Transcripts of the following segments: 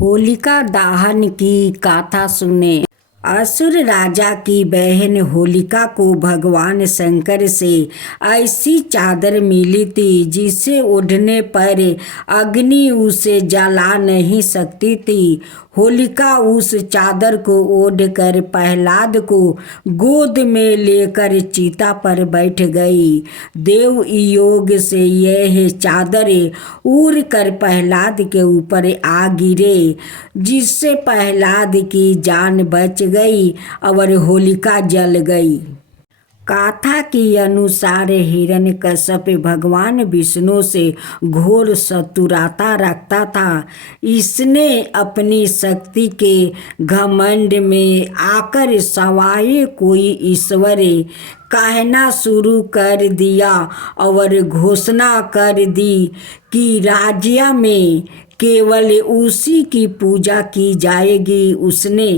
होलिका दहन की गाथा सुने। असुर राजा की बहन होलिका को भगवान शंकर से ऐसी चादर मिली थी जिसे ओढ़ने पर अग्नि उसे जला नहीं सकती थी। होलिका उस चादर को ओढ़कर प्रहलाद को गोद में लेकर चीता पर बैठ गई। देव योग से यह चादर उड़ कर प्रहलाद के ऊपर आ गिरे, जिससे प्रहलाद की जान बच गई और होलिका जल गई। गाथा के अनुसार हिरण्यकश्यप भगवान विष्णु से घोर शत्रुता रखता था। इसने अपनी शक्ति के घमंड में आकर सवाए कोई ईश्वर कहना शुरू कर दिया और घोषणा कर दी कि राज्य में केवल उसी की पूजा की जाएगी। उसने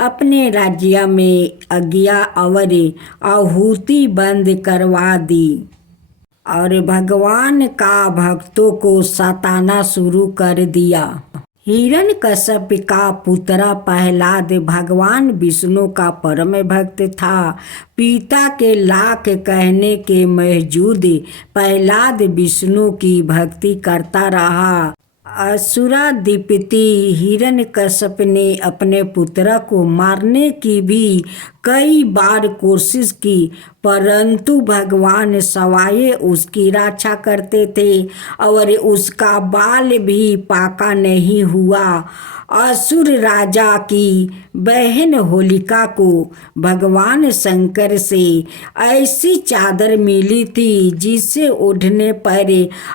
अपने राज्य में आज्ञा और आहुति बंद करवा दी और भगवान का भक्तों को सताना शुरू कर दिया। हिरण्यकश्यप का पुत्र प्रहलाद भगवान विष्णु का परम भक्त था। पिता के लाख कहने के बावजूद प्रहलाद विष्णु की भक्ति करता रहा। असुराधिपति हिरण्यकश्यप ने अपने पुत्र को मारने की भी कई बार कोशिश की, परंतु भगवान सवाए उसकी रक्षा करते थे और उसका बाल भी पाका नहीं हुआ। असुर राजा की बहन होलिका को भगवान शंकर से ऐसी चादर मिली थी जिसे ओढ़ने पर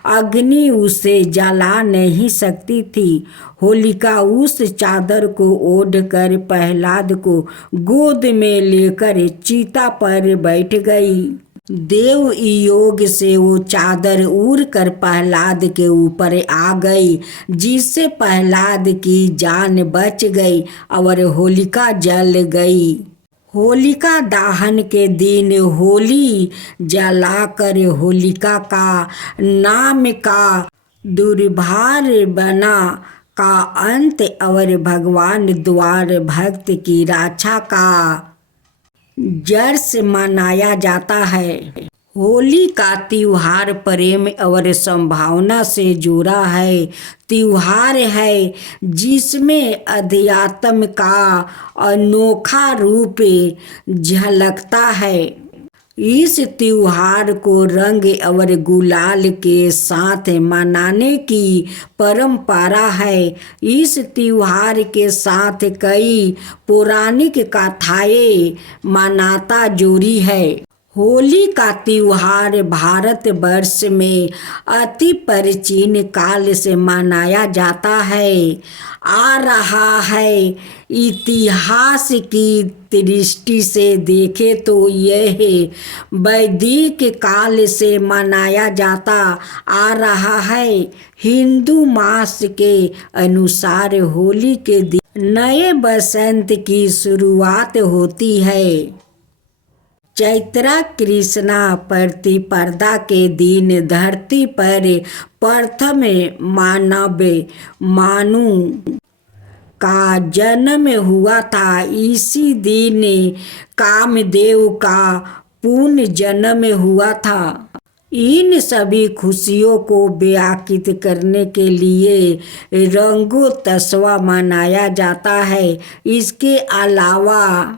अग्नि उसे जला नहीं सकती थी। होलिका उस चादर को ओढ़कर प्रहलाद को गोद में लेकर चीता पर बैठ गई। देव योग से वो चादर उड़कर प्रहलाद के ऊपर आ गई, जिससे प्रहलाद की जान बच गई और होलिका जल गई। होलिका दहन के दिन होली जलाकर होलिका का नाम का दुर्भार बना का अंत और भगवान द्वार भक्त की रक्षा का जश्न मनाया जाता है। होली का त्योहार प्रेम और संभावना से जुड़ा है। त्योहार है जिसमें अध्यात्म का अनोखा रूप झलकता है। इस त्योहार को रंग और गुलाल के साथ मनाने की परंपरा है। इस त्योहार के साथ कई पौराणिक कथाएं मान्यता जुड़ी है। होली का त्योहार भारतवर्ष में अति प्राचीन काल से मनाया जाता है आ रहा है। इतिहास की दृष्टि से देखें तो यह वैदिक काल से मनाया जाता आ रहा है। हिंदू मास के अनुसार होली के दिन नए बसंत की शुरुआत होती है। चैत्र कृष्णा प्रतिपदा के दिन धरती पर प्रथम मानव मानु का जन्म हुआ था। इसी दिन कामदेव का पुनः जन्म हुआ था। इन सभी खुशियों को व्याख्यात करने के लिए रंगोत्सव मनाया जाता है। इसके अलावा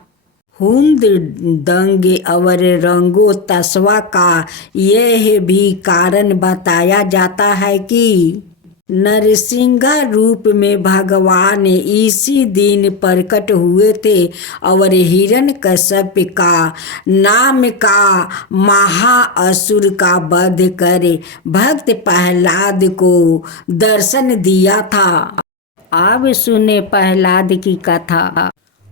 हुड़दंग और रंगोत्सव का यह भी कारण बताया जाता है कि नरसिंह रूप में भगवान इसी दिन प्रकट हुए थे और हिरण्यकश्यप का नाम का महाअसुर का वध कर भक्त प्रहलाद को दर्शन दिया था। अब सुने प्रहलाद की कथा।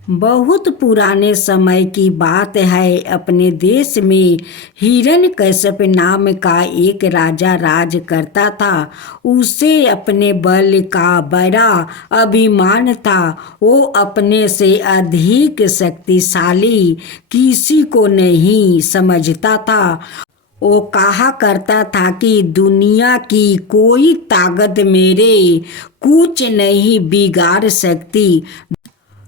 बहुत पुराने समय की बात है। अपने देश में हिरण्यकश्यप नाम का एक राजा राज करता था। उसे अपने बल का बड़ा अभिमान था। वो अपने से अधिक शक्तिशाली किसी को नहीं समझता था। वो कहा करता था कि दुनिया की कोई ताकत मेरे कुछ नहीं बिगाड़ सकती,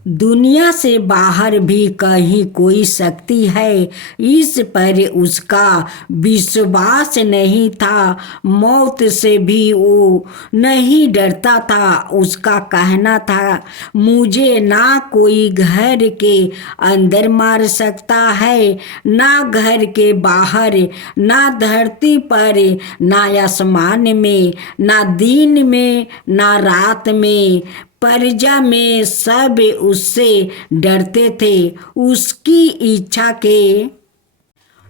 दुनिया से बाहर भी कहीं कोई शक्ति है। इस पर उसका विश्वास नहीं था। मौत से भी वो नहीं डरता था। उसका कहना था, मुझे ना कोई घर के अंदर मार सकता है, ना घर के बाहर, ना धरती पर, ना आसमान में, ना दिन में, ना रात में। प्रजा में सब उससे डरते थे। उसकी इच्छा के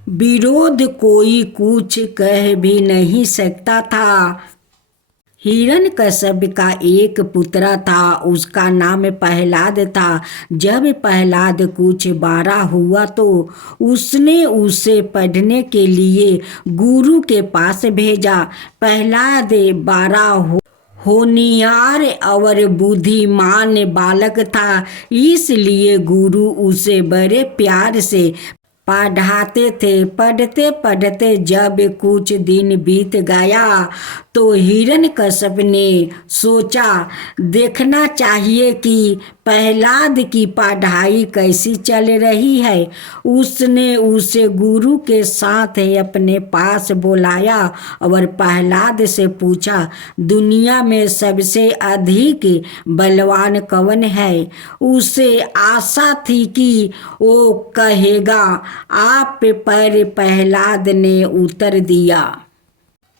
विरोध कोई कुछ कह भी नहीं सकता था। हिरण्यकश्यप का एक पुत्र था, उसका नाम प्रहलाद था। जब प्रहलाद कुछ बड़ा हुआ तो उसने उसे पढ़ने के लिए गुरु के पास भेजा। प्रहलाद बड़ा होनिहार और बुद्धिमान बालक था, इसलिए गुरु उसे बड़े प्यार से पढ़ाते थे। पढ़ते पढ़ते जब कुछ दिन बीत गया तो हिरण्यकश्यप ने सोचा, देखना चाहिए कि प्रहलाद की पढ़ाई कैसी चल रही है। उसने उसे गुरु के साथ अपने पास बुलाया और प्रहलाद से पूछा, दुनिया में सबसे अधिक बलवान कौन है? उसे आशा थी कि वो कहेगा आप, पर प्रहलाद ने उत्तर दिया,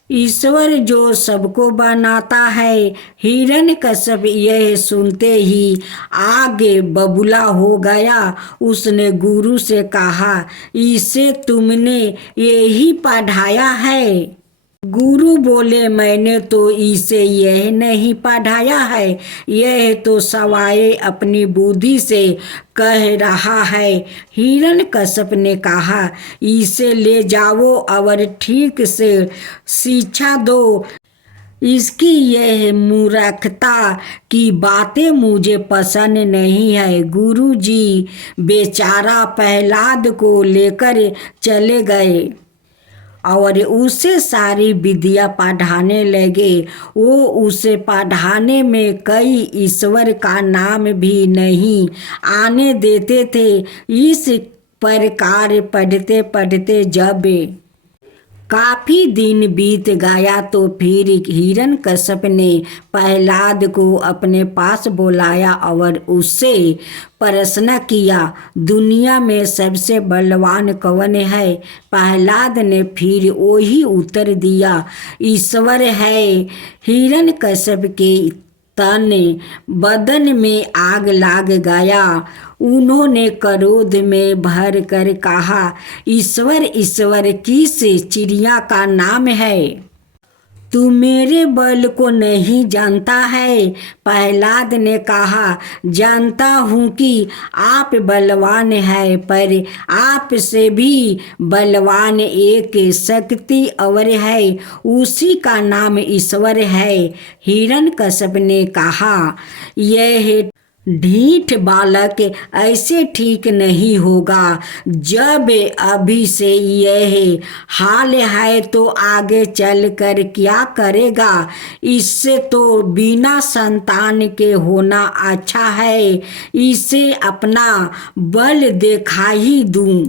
ईश्वर जो सबको बनाता है। हिरण्यकश्यप यह सुनते ही आगे बबूला हो गया। उसने गुरु से कहा, इसे तुमने यही पढ़ाया है? गुरु बोले, मैंने तो इसे यह नहीं पढ़ाया है, यह तो सवाए अपनी बुद्धि से कह रहा है। हिरण्यकश्यप ने कहा, इसे ले जाओ और ठीक से शिक्षा दो। इसकी यह मूर्खता की बातें मुझे पसंद नहीं है। गुरु जी बेचारा प्रहलाद को लेकर चले गए और उसे सारी विद्या पढ़ाने लगे। वो उसे पढ़ाने में कई ईश्वर का नाम भी नहीं आने देते थे। इस प्रकार पढ़ते पढ़ते जब काफी दिन बीत गया तो फिर हिरण्यकश्यप ने प्रहलाद को अपने पास बुलाया और उससे प्रश्न किया, दुनिया में सबसे बलवान कौन है? प्रहलाद ने फिर वही उत्तर दिया, ईश्वर है। हिरण्यकश्यप के तन बदन में आग लग गया। उन्होंने क्रोध में भर कर कहा, ईश्वर ईश्वर किस चिड़िया का नाम है? तू मेरे बल को नहीं जानता है। प्रहलाद ने कहा, जानता हूँ कि आप बलवान हैं, पर आप से भी बलवान एक शक्ति और है, उसी का नाम ईश्वर है। हिरण्यकश्यप ने कहा, यह ढीठ बालक, ऐसे ठीक नहीं होगा। जब अभी से यह हाल है तो आगे चलकर क्या करेगा? इससे तो बिना संतान के होना अच्छा है। इसे अपना बल दिखा ही दूं।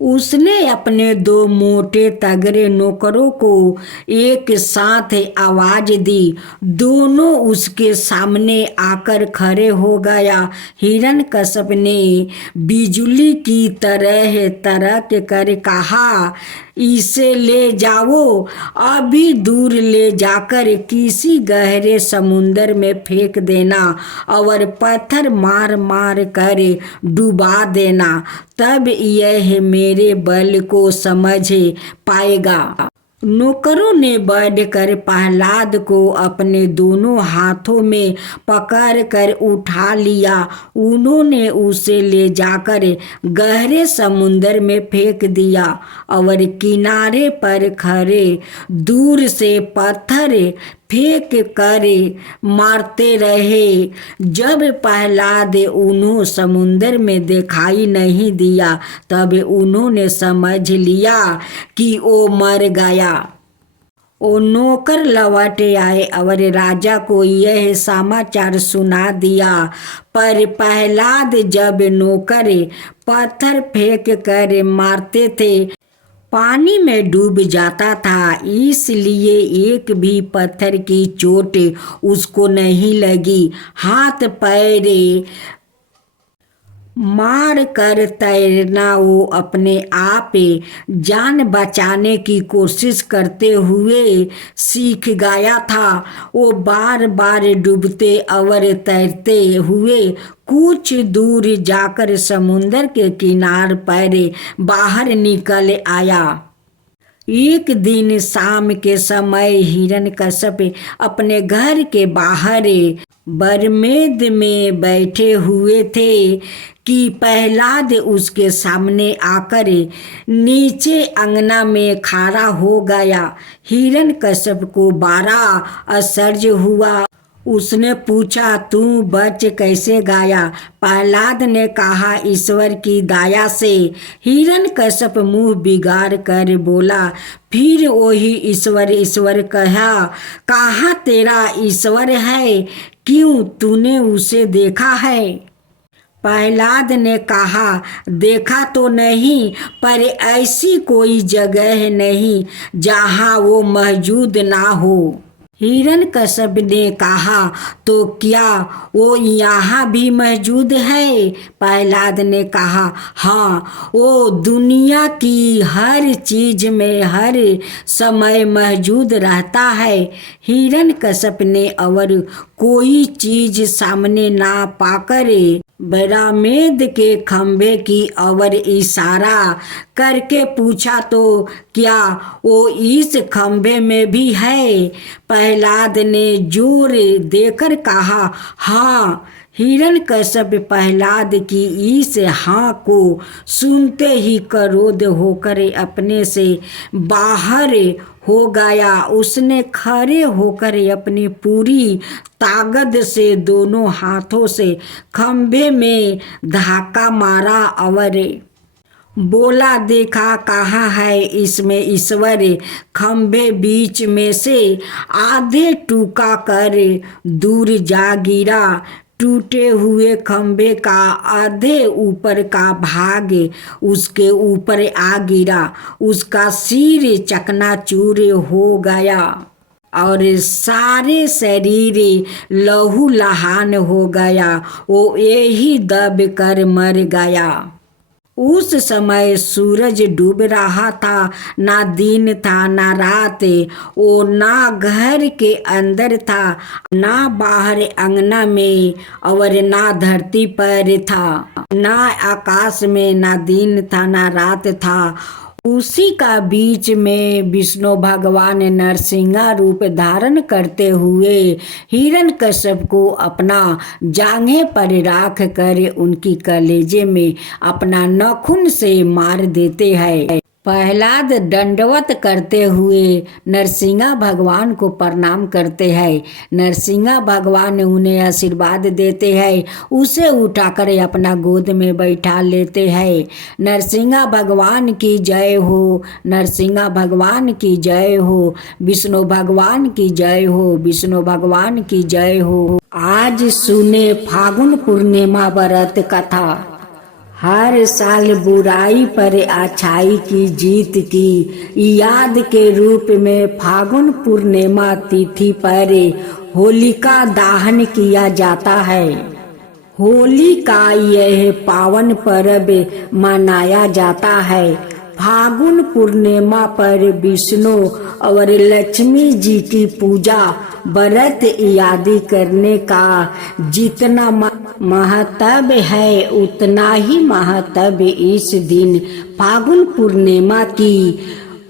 उसने अपने 2 मोटे तगड़े नौकरों को एक साथ आवाज दी। दोनों उसके सामने आकर खड़े हो गया। हिरण्यकश्यप ने बिजली की तरह तड़क कर कहा, इसे ले जाओ, अभी दूर ले जाकर किसी गहरे समुद्र में फेंक देना और पत्थर मार मार कर डुबा देना, तब यह मेरे बल को समझ पाएगा। नौकरों ने बढ़कर प्रहलाद को अपने दोनों हाथों में पकड़ कर उठा लिया। उन्होंने उसे ले जाकर गहरे समुद्र में फेंक दिया और किनारे पर खड़े दूर से पत्थर फेंक कर मारते रहे। जब प्रहलाद उन्हों समुद्र में दिखाई नहीं दिया तब उन्होंने समझ लिया कि वो मर गया। वो नौकर लौट आए और राजा को यह समाचार सुना दिया। पर प्रहलाद जब नौकर पत्थर फेंक कर मारते थे पानी में डूब जाता था, इसलिए एक भी पत्थर की चोट उसको नहीं लगी। हाथ पैर मार कर तैरना वो अपने आप जान बचाने की कोशिश करते हुए सीख गया था। वो बार बार डूबते और तैरते हुए कुछ दूर जाकर समुद्र के किनारे पर बाहर निकल आया। एक दिन शाम के समय हिरण्यकश्यप अपने घर के बाहर बरमेद में बैठे हुए थे कि प्रहलाद उसके सामने आकर नीचे अंगना में खड़ा हो गया। हिरण्यकश्यप को बड़ा आश्चर्य हुआ। उसने पूछा, तू बच कैसे गया? प्रहलाद ने कहा, ईश्वर की दया से। हिरण्यकश्यप मुंह बिगाड़ कर बोला, फिर वही ईश्वर ईश्वर कहाँ तेरा ईश्वर है? क्यों, तूने उसे देखा है? प्रहलाद ने कहा, देखा तो नहीं, पर ऐसी कोई जगह नहीं जहाँ वो मौजूद ना हो। हिरण्यकश्यप ने कहा, तो क्या वो यहाँ भी मौजूद है? प्रहलाद ने कहा, हाँ, वो दुनिया की हर चीज में हर समय मौजूद रहता है। हिरण्यकश्यप ने और कोई चीज सामने ना पाकर बरमेद के खंभे की ओर इशारा करके पूछा, तो क्या वो इस खंभे में भी है? प्रहलाद ने जोर देकर कहा, हाँ। हिरण्यकश्यप प्रहलाद की इस हाँ को सुनते ही क्रोध होकर अपने से बाहर हो गया। उसने खड़े होकर अपनी पूरी ताकत से दोनों हाथों से खंभे में धक्का मारा और बोला, देखा कहाँ है इसमें ईश्वर? खंभे बीच में से आधे टूका कर दूर जा गिरा। टूटे हुए खंभे का आधे ऊपर का भाग उसके ऊपर आ गिरा। उसका सिर चकनाचूर हो गया और सारे शरीर लहूलुहान हो गया। वो यही दब कर मर गया। उस समय सूरज डूब रहा था। ना दिन था ना रात। वो ना घर के अंदर था ना बाहर अंगना में और ना धरती पर था। ना आकाश में ना दिन था ना रात था। उसी का बीच में विष्णु भगवान नरसिंह रूप धारण करते हुए हिरण्यकश्यप को अपना जांघे पर राख कर उनकी कलेजे में अपना नाखून से मार देते हैं। प्रहलाद दंडवत करते हुए नरसिंह भगवान को प्रणाम करते हैं। नरसिंह भगवान उन्हें आशीर्वाद देते हैं। उसे उठाकर अपना गोद में बैठा लेते हैं। नरसिंह भगवान की जय हो, नरसिंह भगवान की जय हो, विष्णु भगवान की जय हो, विष्णु भगवान की जय हो। आज सुने फागुन पूर्णिमा व्रत कथा। हर साल बुराई पर अच्छाई की जीत की याद के रूप में फागुन पूर्णिमा तिथि पर होलिका दहन किया जाता है। होली का यह पावन पर्व मनाया जाता है। फागुन पूर्णिमा पर विष्णु और लक्ष्मी जी की पूजा व्रत आदि करने का जितना महत्व है उतना ही महत्व इस दिन फागुन पूर्णिमा की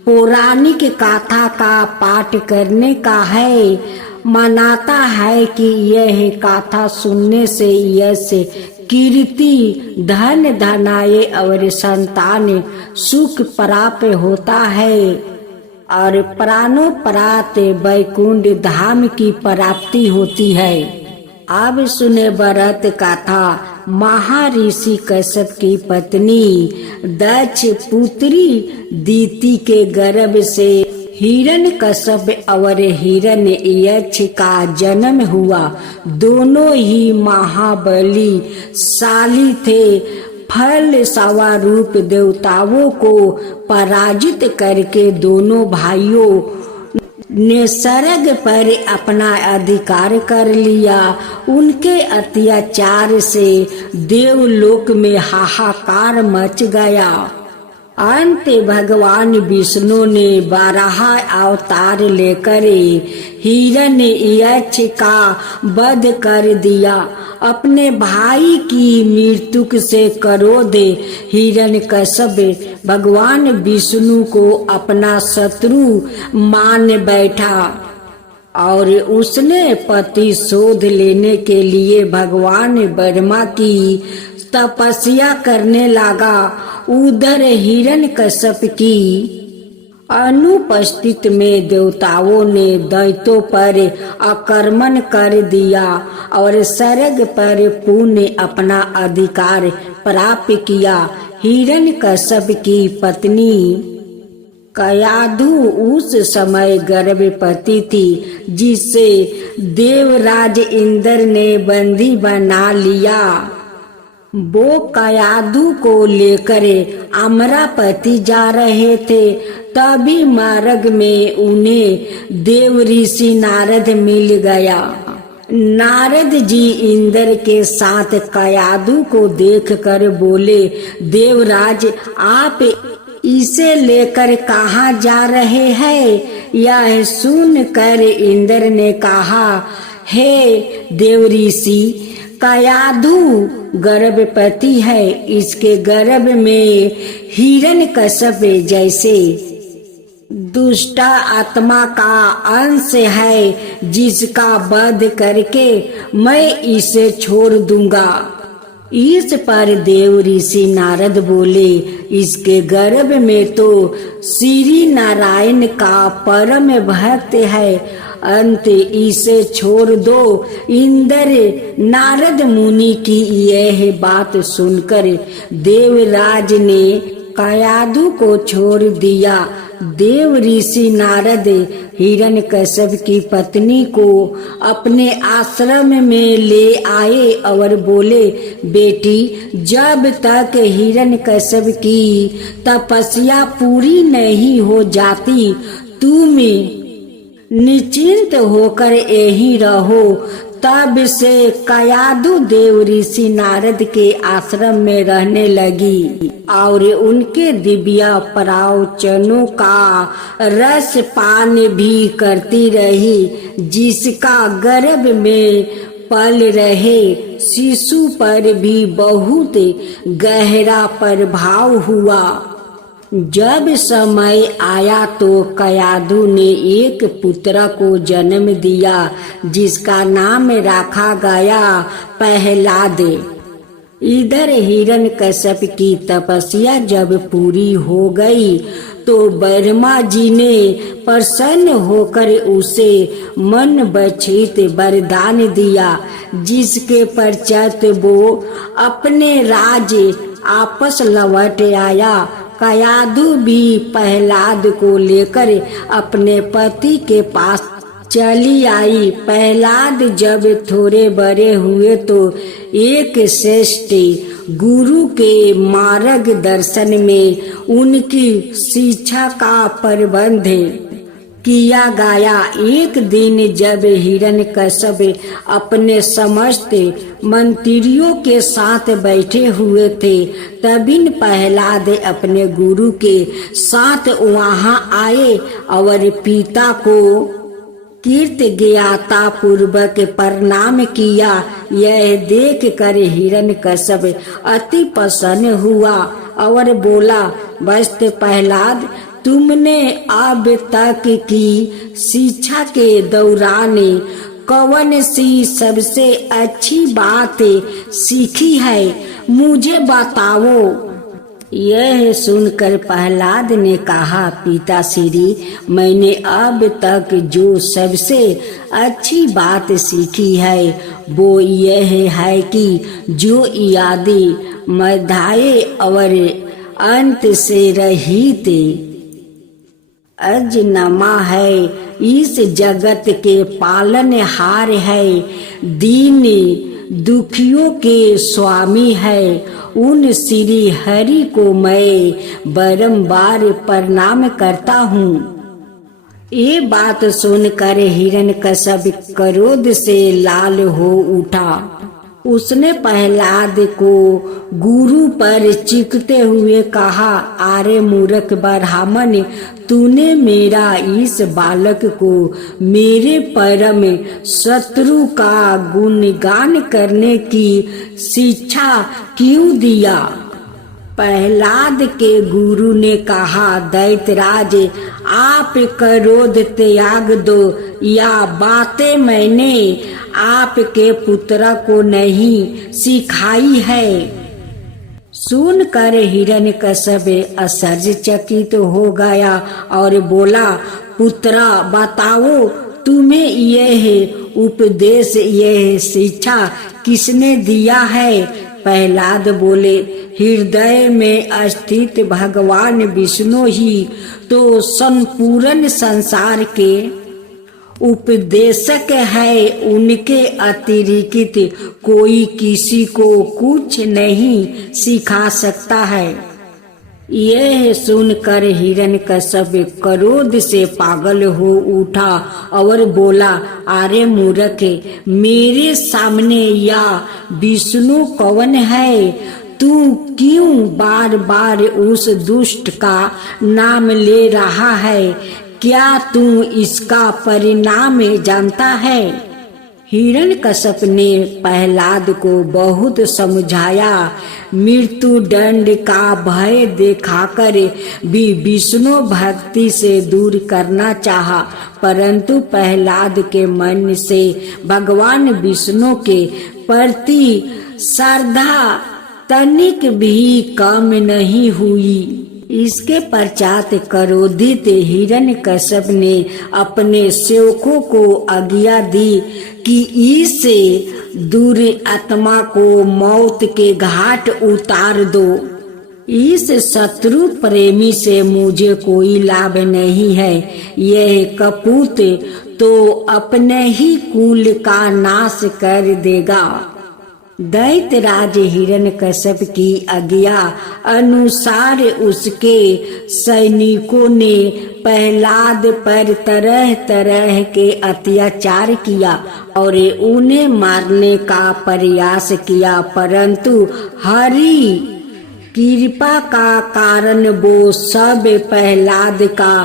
पौराणिक कथा का पाठ करने का है। मनाता है कि यह कथा सुनने से यश कीर्ति धन धनाये और संतान सुख प्राप्त होता है। और प्राणोपरात वैकुंठ धाम की प्राप्ति होती है। अब सुने भरत कथा। महर्षि कश्यप की पत्नी दक्ष पुत्री दीति के गर्भ से हिरण्यकश्यप और हिरण्ययक्ष का जन्म हुआ। दोनों ही महाबलीशाली थे। फल स्वरूप देवताओं को पराजित करके दोनों भाइयों ने स्वर्ग पर अपना अधिकार कर लिया। उनके अत्याचार से देवलोक में हाहाकार मच गया। अंत भगवान विष्णु ने बारह अवतार लेकर हिरण्ययक्ष का वध कर दिया। अपने भाई की मृत्यु से क्रोध हिरण्यकश्यप भगवान विष्णु को अपना शत्रु मान बैठा और उसने प्रतिशोध लेने के लिए भगवान ब्रह्मा की तपस्या करने लगा। उधर हिरण्यकश्यप की अनुपस्थित में देवताओं ने दैत्यों पर आक्रमण कर दिया और स्वर्ग पर पुनः अपना अधिकार प्राप्त किया। हिरण्यकश्यप की पत्नी कयाधु उस समय गर्भवती थी, जिसे देवराज इंद्र ने बंदी बना लिया। वो कयाधु को लेकर अमरावती जा रहे थे। तभी मार्ग में उन्हें देव ऋषि नारद मिल गया। नारद जी इंद्र के साथ कयाधु को देखकर बोले, देवराज आप इसे लेकर कहाँ जा रहे हैं? यह सुनकर इंद्र ने कहा, हे देव ऋषि, कयाधु गर्भवती है। इसके गर्भ में हिरण्यकश्यप जैसे दुष्ट आत्मा का अंश है, जिसका वध करके मैं इसे छोड़ दूंगा। इस पर देव ऋषि नारद बोले, इसके गर्भ में तो श्री नारायण का परम भक्त है, अंत इसे छोड़ दो। इंद्र नारद मुनि की यह बात सुनकर देवराज ने कयाधु को छोड़ दिया। देव ऋषि नारद हिरण्यकश्यप की पत्नी को अपने आश्रम में ले आए और बोले, बेटी, जब तक हिरण्यकश्यप की तपस्या पूरी नहीं हो जाती, तुम निश्चिंत होकर यहीं रहो। तब से कयाधु देव ऋषि नारद के आश्रम में रहने लगी और उनके दिव्य प्रवचनों का रस पान भी करती रही, जिसका गर्भ में पल रहे शिशु पर भी बहुत गहरा प्रभाव हुआ। जब समय आया तो कयाधु ने एक पुत्र को जन्म दिया, जिसका नाम रखा गया प्रहलाद। इधर हिरण्यकश्यप की तपस्या जब पूरी हो गई तो ब्रह्मा जी ने प्रसन्न होकर उसे मन बछित वरदान दिया, जिसके पश्चात वो अपने राज्य आपस लौट आया। कयाधु भी प्रहलाद को लेकर अपने पति के पास चली आई। प्रहलाद जब थोड़े बड़े हुए तो एक श्रेष्ठ गुरु के मार्गदर्शन में उनकी शिक्षा का प्रबंध किया गया। एक दिन जब हिरण्यकश्यप अपने समस्त मंत्रियों के साथ बैठे हुए थे, तभी प्रहलाद अपने गुरु के साथ वहां आए और पिता को कृतज्ञता पूर्वक प्रणाम किया। यह देख कर हिरण्यकश्यप अति प्रसन्न हुआ और बोला, वस्त प्रहलाद, तुमने अब तक की शिक्षा के दौरान कौन सी सबसे अच्छी बात सीखी है? मुझे बताओ। यह सुनकर प्रहलाद ने कहा, पिताश्री, मैंने अब तक जो सबसे अच्छी बात सीखी है वो यह है कि जो यादे मध्याय और अंत से रहित अजन्मा है, इस जगत के पालनहार है, दीन दुखियों के स्वामी है, उन श्री हरि को मैं बारंबार प्रणाम करता हूँ। ये बात सुनकर हिरण्यकश्यप क्रोध से लाल हो उठा। उसने प्रहलाद को गुरु पर चीखते हुए कहा, अरे मूर्ख ब्राह्मण, तूने मेरा इस बालक को मेरे परम शत्रु का गुणगान करने की शिक्षा क्यों दिया? प्रहलाद के गुरु ने कहा, दैत्यराज, आप क्रोध त्याग दो, या बातें मैंने आपके पुत्र को नहीं सिखाई है। सुनकर हिरण्यकश्यप आश्चर्यचकित हो गया और बोला, पुत्रा, बताओ तुम्हें यह उपदेश, यह शिक्षा किसने दिया है? प्रहलाद बोले, हृदय में स्थित भगवान विष्णु ही तो संपूर्ण संसार के उपदेशक है, उनके अतिरिक्त कोई किसी को कुछ नहीं सिखा सकता है। यह सुनकर हिरण्यकश्यप क्रोध से पागल हो उठा और बोला, अरे मूर्ख, मेरे सामने या विष्णु कौन है? तू क्यों बार बार उस दुष्ट का नाम ले रहा है? क्या तू इसका परिणाम जानता है? हिरण्यकश्यप ने प्रहलाद को बहुत समझाया, मृत्यु दंड का भय दिखाकर भी विष्णु भक्ति से दूर करना चाहा, परंतु प्रहलाद के मन से भगवान विष्णु के प्रति श्रद्धा तनिक भी कम नहीं हुई। इसके पश्चात क्रोधित हिरण्यकश्यप ने अपने सेवकों को आज्ञा दी कि इस दूर आत्मा को मौत के घाट उतार दो। इस शत्रु प्रेमी से मुझे कोई लाभ नहीं है। यह कपूत तो अपने ही कुल का नाश कर देगा। दैत्यराज हिरण्यकश्यप की आज्ञा अनुसार उसके सैनिकों ने प्रहलाद पर तरह तरह के अत्याचार किया और उन्हें मारने का प्रयास किया, परंतु हरि कृपा का कारण वो सब प्रहलाद का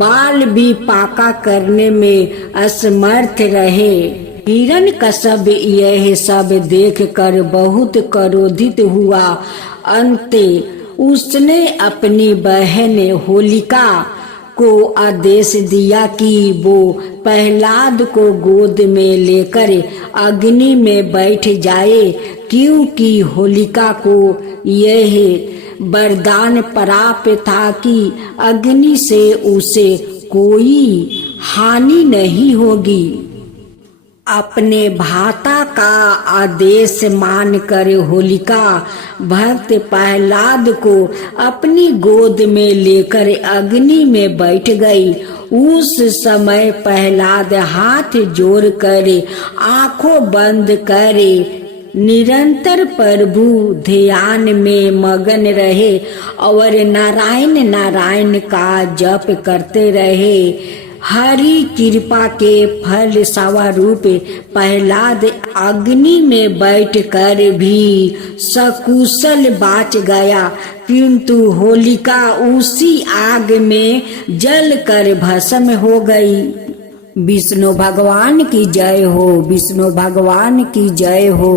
बाल भी पाका करने में असमर्थ रहे। हिरण्यकश्यप यह सब देखकर बहुत क्रोधित हुआ। अंत उसने अपनी बहन होलिका को आदेश दिया कि वो प्रहलाद को गोद में लेकर अग्नि में बैठ जाए, क्योंकि होलिका को यह वरदान प्राप्त था कि अग्नि से उसे कोई हानि नहीं होगी। अपने भ्राता का आदेश मानकर होलिका भक्त प्रहलाद को अपनी गोद में लेकर अग्नि में बैठ गई। उस समय प्रहलाद हाथ जोड़कर आंखों बंद करे निरंतर प्रभु ध्यान में मगन रहे और नारायण नारायण का जप करते रहे। हरि कृपा के फल स्वरूप प्रहलाद अग्नि में बैठकर भी सकुशल बाच गया, किंतु होलिका उसी आग में जलकर भस्म हो गई। विष्णु भगवान की जय हो, विष्णु भगवान की जय हो।